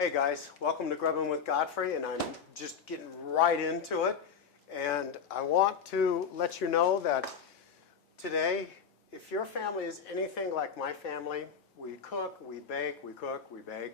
Hey guys, welcome to Grubbin with Godfrey, and I'm just getting right into it. And I want to let you know that today, if your family is anything like my family, we cook, we bake, we cook, we bake.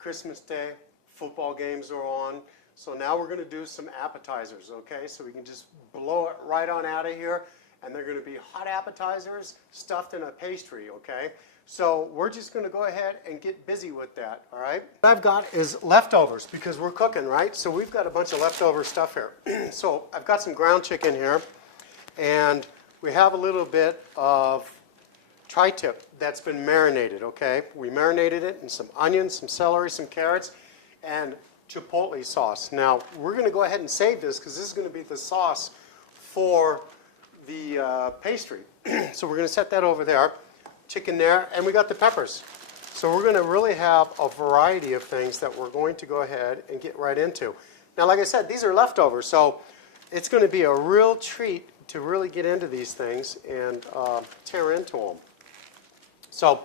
Christmas Day, football games are on. So now we're going to do some appetizers, okay? So we can just blow it right on out of here. And they're going to be hot appetizers stuffed in a pastry, okay? So we're just going to go ahead and get busy with that, all right? What I've got is leftovers because we're cooking, right? So we've got a bunch of leftover stuff here. So I've got some ground chicken here, and we have a little bit of tri-tip that's been marinated, okay? We marinated it in some onions, some celery, some carrots, and chipotle sauce. Now, we're going to go ahead and save this because this is going to be the sauce for the pastry. So we're going to set that over there. Chicken there, and we got the peppers. So we're going to really have a variety of things that we're going to go ahead and get right into. Now, like I said, these are leftovers, so it's going to be a real treat to really get into these things and tear into them. So,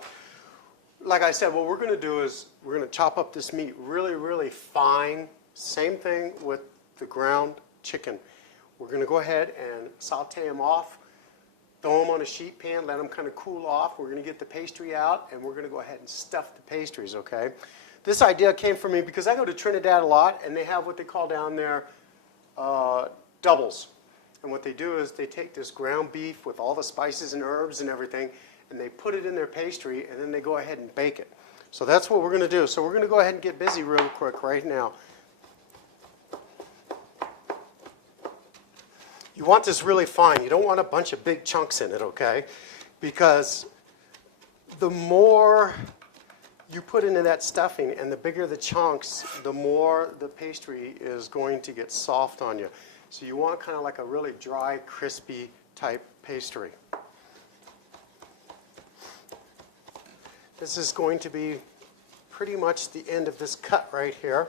like I said, what we're going to do is we're going to chop up this meat really, really fine. Same thing with the ground chicken. We're going to go ahead and saute them off, throw them on a sheet pan, let them kind of cool off. We're going to get the pastry out, and we're going to go ahead and stuff the pastries, okay? This idea came from me because I go to Trinidad a lot, and they have what they call down there doubles. And what they do is they take this ground beef with all the spices and herbs and everything, and they put it in their pastry, and then they go ahead and bake it. So that's what we're going to do. So we're going to go ahead and get busy real quick right now. You want this really fine. You don't want a bunch of big chunks in it, okay? Because the more you put into that stuffing and the bigger the chunks, the more the pastry is going to get soft on you. So you want kind of like a really dry, crispy type pastry. This is going to be pretty much the end of this cut right here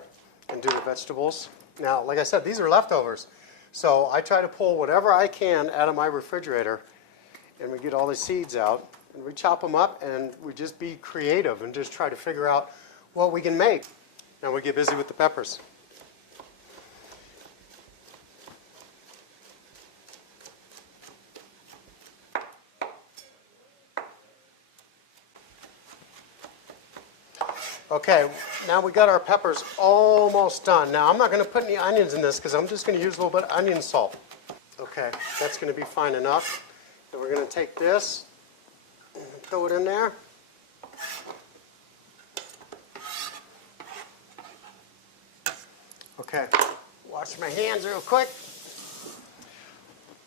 and do the vegetables. Now, like I said, these are leftovers. So I try to pull whatever I can out of my refrigerator, and we get all the seeds out, and we chop them up, and we just be creative and just try to figure out what we can make. Now we get busy with the peppers. Okay, now we got our peppers almost done. Now I'm not going to put any onions in this because I'm just going to use a little bit of onion salt. Okay, that's going to be fine enough. Then we're going to take this and throw it in there. Okay, wash my hands real quick.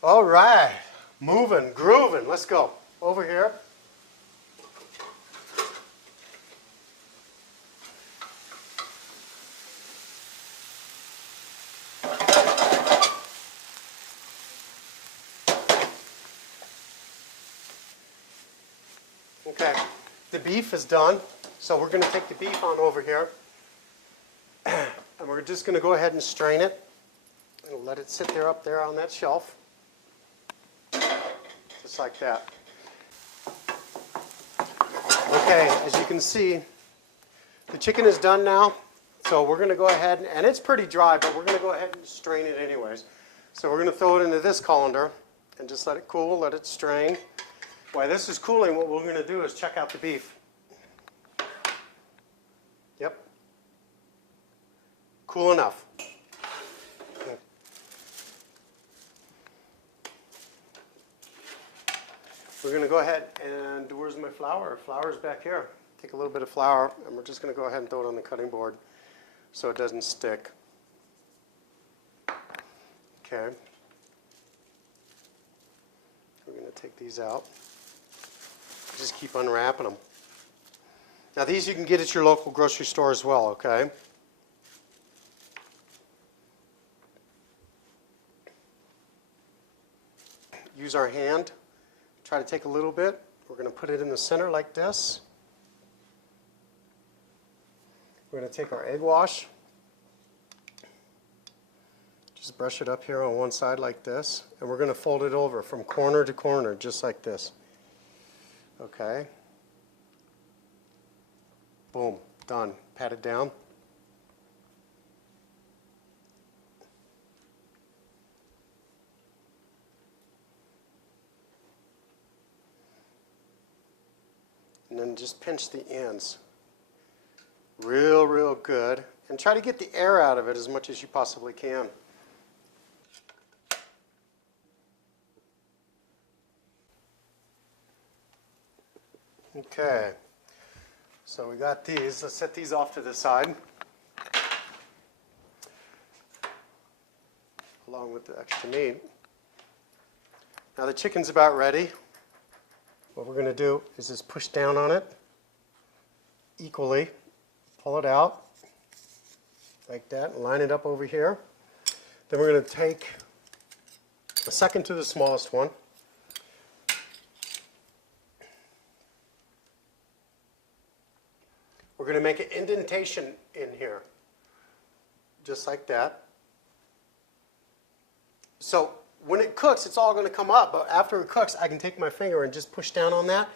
All right, moving, grooving. Let's go. Over here. Okay, the beef is done, so we're going to take the beef on over here, and we're just going to go ahead and strain it, and let it sit there up there on that shelf, just like that. Okay, as you can see, the chicken is done now, so we're going to go ahead, and it's pretty dry, but we're going to go ahead and strain it anyways. So we're going to throw it into this colander, and just let it cool, let it strain. While this is cooling, what we're going to do is check out the beef. Yep. Cool enough. Okay. We're going to go ahead and, where's my flour? Flour's back here. Take a little bit of flour, and we're just going to go ahead and throw it on the cutting board so it doesn't stick. Okay. We're going to take these out. Just keep unwrapping them. Now these you can get at your local grocery store as well, okay? Use our hand. Try to take a little bit. We're going to put it in the center like this. We're going to take our egg wash. Just brush it up here on one side like this. And we're going to fold it over from corner to corner just like this. Okay. Boom. Done. Pat it down. and then just pinch the ends real good, and try to get the air out of it as much as you possibly can. Okay, so we got these. Let's set these off to the side along with the extra meat. Now the chicken's about ready. What we're going to do is just push down on it equally, pull it out like that, and line it up over here. Then we're going to take a second to the smallest one. We're going to make an indentation in here, just like that. So when it cooks, it's all going to come up, but after it cooks, I can take my finger and just push down on that,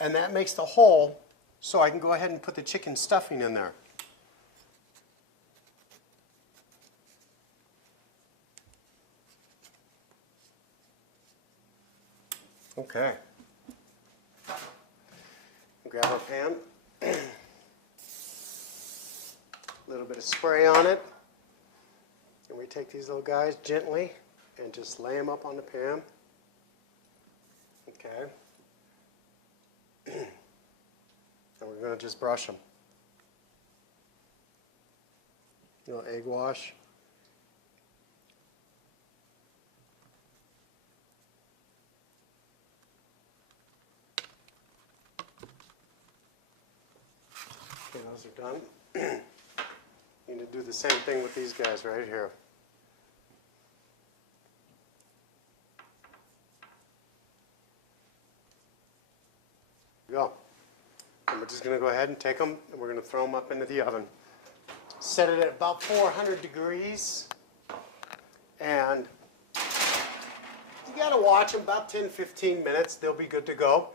and that makes the hole so I can go ahead and put the chicken stuffing in there. Okay. Grab our pan. A little bit of spray on it. And we take these little guys gently and just lay them up on the pan. Okay. And we're going to just brush them. A little egg wash. Okay, those are done. You need to do the same thing with these guys right here. Go. And we're just going to go ahead and take them, and we're going to throw them up into the oven. Set it at about 400 degrees, and you got to watch them about 10-15 minutes. They'll be good to go.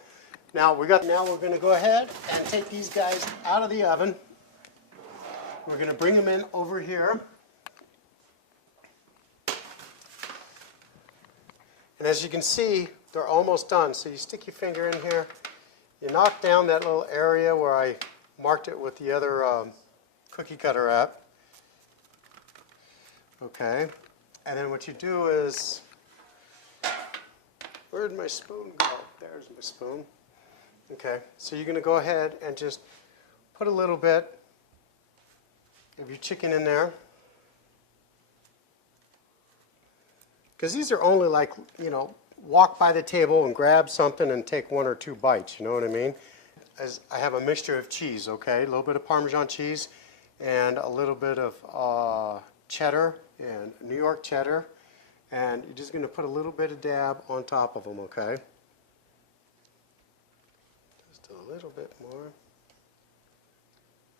Now we're going to go ahead and take these guys out of the oven. We're going to bring them in over here. And as you can see, they're almost done. So you stick your finger in here. You knock down that little area where I marked it with the other cookie cutter at. Okay. And then what you do is, where'd my spoon go? There's my spoon. Okay. So you're going to go ahead and just put a little bit of your chicken in there. Because these are only like, you know, walk by the table and grab something and take 1 or 2 bites, you know what I mean? As I have a mixture of cheese, okay? A little bit of Parmesan cheese and a little bit of cheddar and New York cheddar. And you're just going to put a little bit of dab on top of them, okay? Just a little bit more.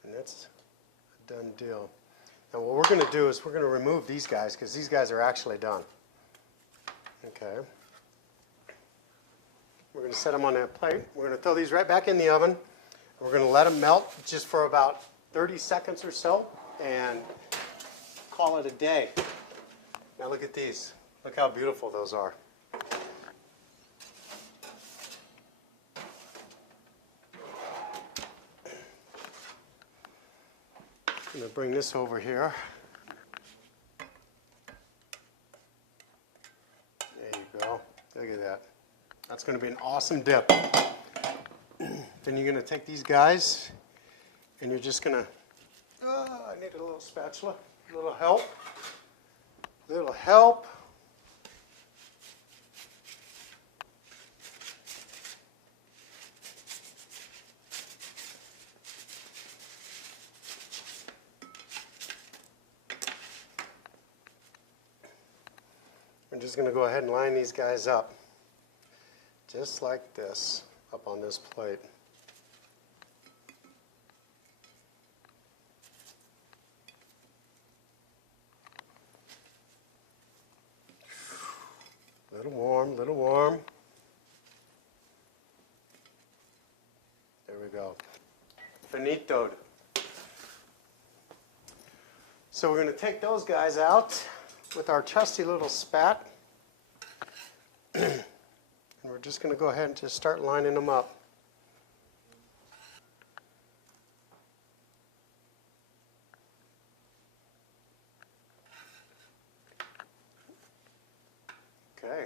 And that's a done deal. Now what we're going to do is we're going to remove these guys because these guys are actually done. Okay. We're going to set them on that plate. We're going to throw these right back in the oven. We're going to let them melt just for about 30 seconds or so and call it a day. Now look at these. Look how beautiful those are. I'm going to bring this over here. There you go. Look at that. That's going to be an awesome dip. Then you're going to take these guys and you're just going to, I need a little spatula, a little help. Little help. I'm just going to go ahead and line these guys up. Just like this, up on this plate. Little warm, little warm. There we go. Finitoed. So we're going to take those guys out with our trusty little spat. And we're just going to go ahead and just start lining them up. Okay.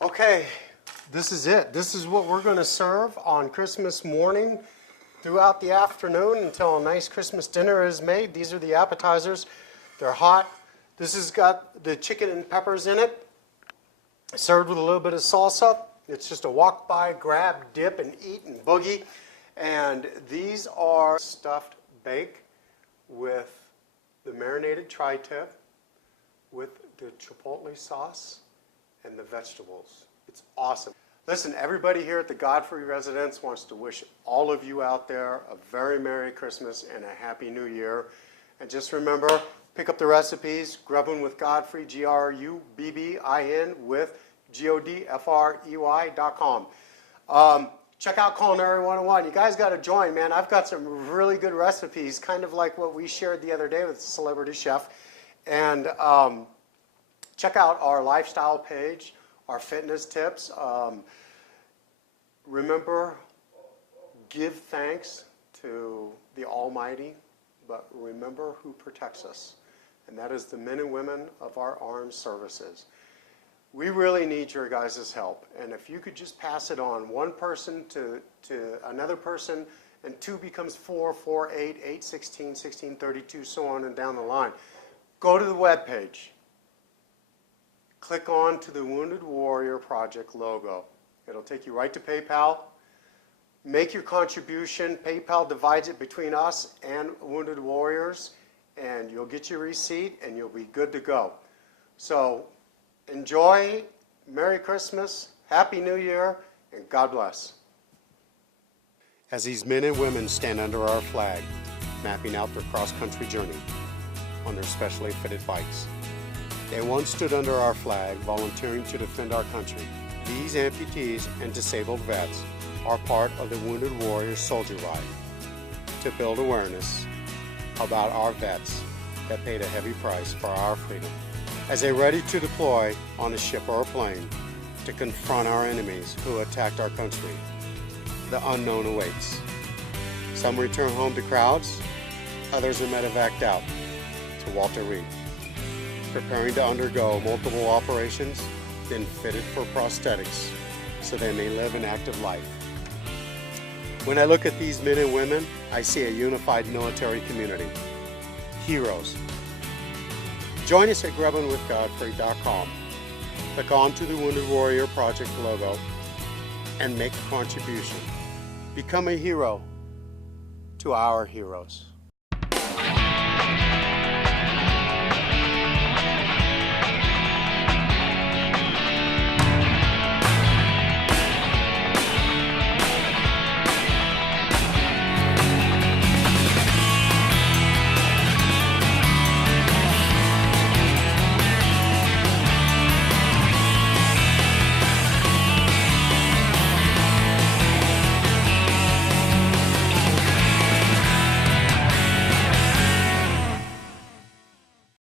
Okay, this is it. This is what we're going to serve on Christmas morning throughout the afternoon until a nice Christmas dinner is made. These are the appetizers. They're hot. This has got the chicken and peppers in it, served with a little bit of salsa. It's just a walk by, grab, dip, and eat and boogie. And these are stuffed bake with the marinated tri-tip, with the chipotle sauce, and the vegetables. It's awesome. Listen, everybody here at the Godfrey Residence wants to wish all of you out there a very Merry Christmas and a Happy New Year. And just remember, pick up the recipes, Grubbin with Godfrey, Grubbin with GODFREY.com. Check out Culinary 101. You guys got to join, man. I've got some really good recipes, kind of like what we shared the other day with Celebrity Chef. And check out our lifestyle page, our fitness tips. Remember, give thanks to the Almighty, but remember who protects us, and that is the men and women of our armed services. We really need your guys' help, and if you could just pass it on, one person to another person, and 2 becomes 4, 4, 8, 8, 16, 16, 32, so on and down the line. Go to the webpage. Click on to the Wounded Warrior Project logo. It'll take you right to PayPal. Make your contribution. PayPal divides it between us and Wounded Warriors, and you'll get your receipt, and you'll be good to go. So enjoy, Merry Christmas, Happy New Year, and God bless. As these men and women stand under our flag, mapping out their cross-country journey on their specially fitted bikes, they once stood under our flag, volunteering to defend our country. These amputees and disabled vets are part of the Wounded Warriors Soldier Ride to build awareness about our vets that paid a heavy price for our freedom. As they're ready to deploy on a ship or a plane to confront our enemies who attacked our country, the unknown awaits. Some return home to crowds, others are medevaced out to Walter Reed, preparing to undergo multiple operations, then fitted for prosthetics so they may live an active life. When I look at these men and women, I see a unified military community. Heroes. Join us at GrubbinWithGodfrey.com. Click on to the Wounded Warrior Project logo and make a contribution. Become a hero to our heroes.